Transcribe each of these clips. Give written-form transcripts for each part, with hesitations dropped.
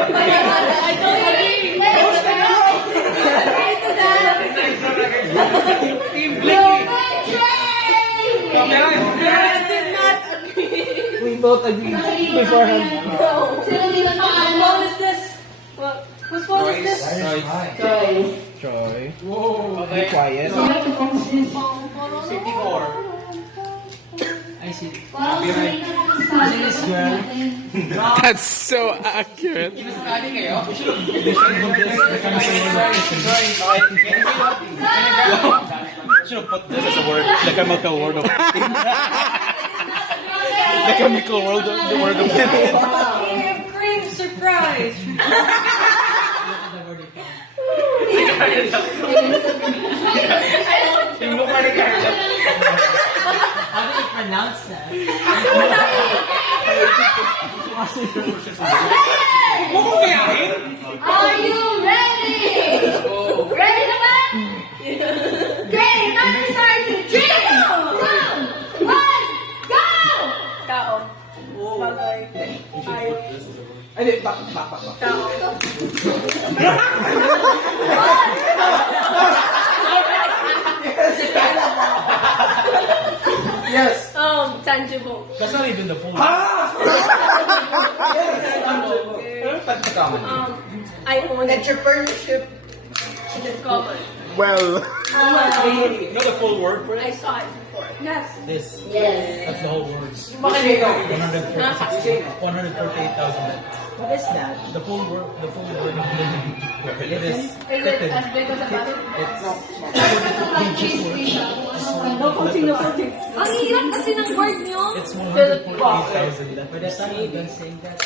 I don't agree. Team Blicky. I did not agree. We both agreed beforehand. What is this? What? Whose phone is this? Troy. Whoa. Be quiet. City Core. I see. This girl. That's so accurate. Kinasali kayo? Should have put this as a word, the chemical word of the chemical world of the word of Cream surprise. Yung mukha ni Carla. How do you pronounce that? Mukha kayahin? Are you ready? Ready naman? Okay, number starts in 3, 2, 1, go! Tao. Bagay. Ayaw. Hindi, back. Tao. Yes. Tangible. That's not even the full. I own it. Entrepreneurship. Common. Well. You know the full word for I it? saw it before. Yes. This. Yes. That's the whole words. 148,000. What is that? The full word. The full word. It is. Is it as big as a button? No coaching. Ang hirap kasi ng word nyo. It's 148,000. But that's not even saying that.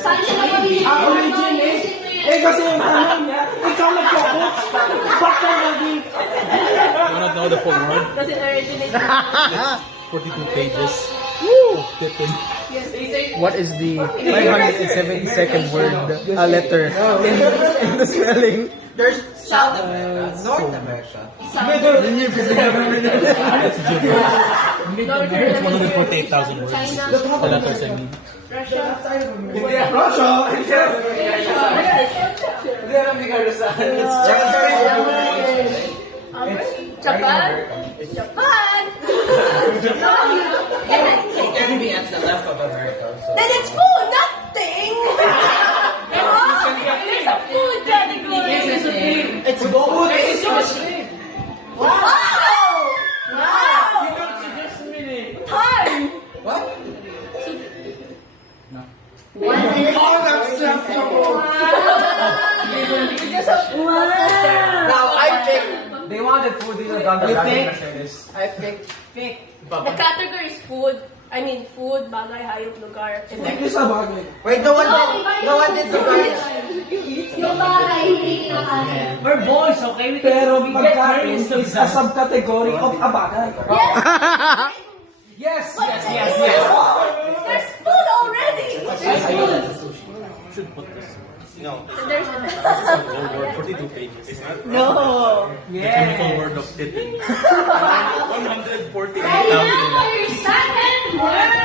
Saan siya mag-origin? Origin eh. Kasi yung tanong niya, ikaw nag-coach. Ba't ka naging? You wanna know the full word? Does it originate? 42 pages. Woo! What is the 572nd word, a letter, in the spelling? There's South North America. It's 148,000 words. The letters I mean. Russia! Japan? Everything at the left of America. So. Then it's food, nothing! It's a food category. It's both. It's so much. Wow! Time! What? Now I think They wanted food in the You think? I think The category is food. I mean, food, bagay, hayop, lugar. Hindi sa bagay. wait, no one did the right. Yung bagay, hindi nakain. We're boys, okay? We Pero we get pagkain very is a subcategory of a bagay. Yes, yes, There's food already! Should put this. There's Whole word, 42 pages. no. The chemical word of titty. 148,000. Ready now for your second word.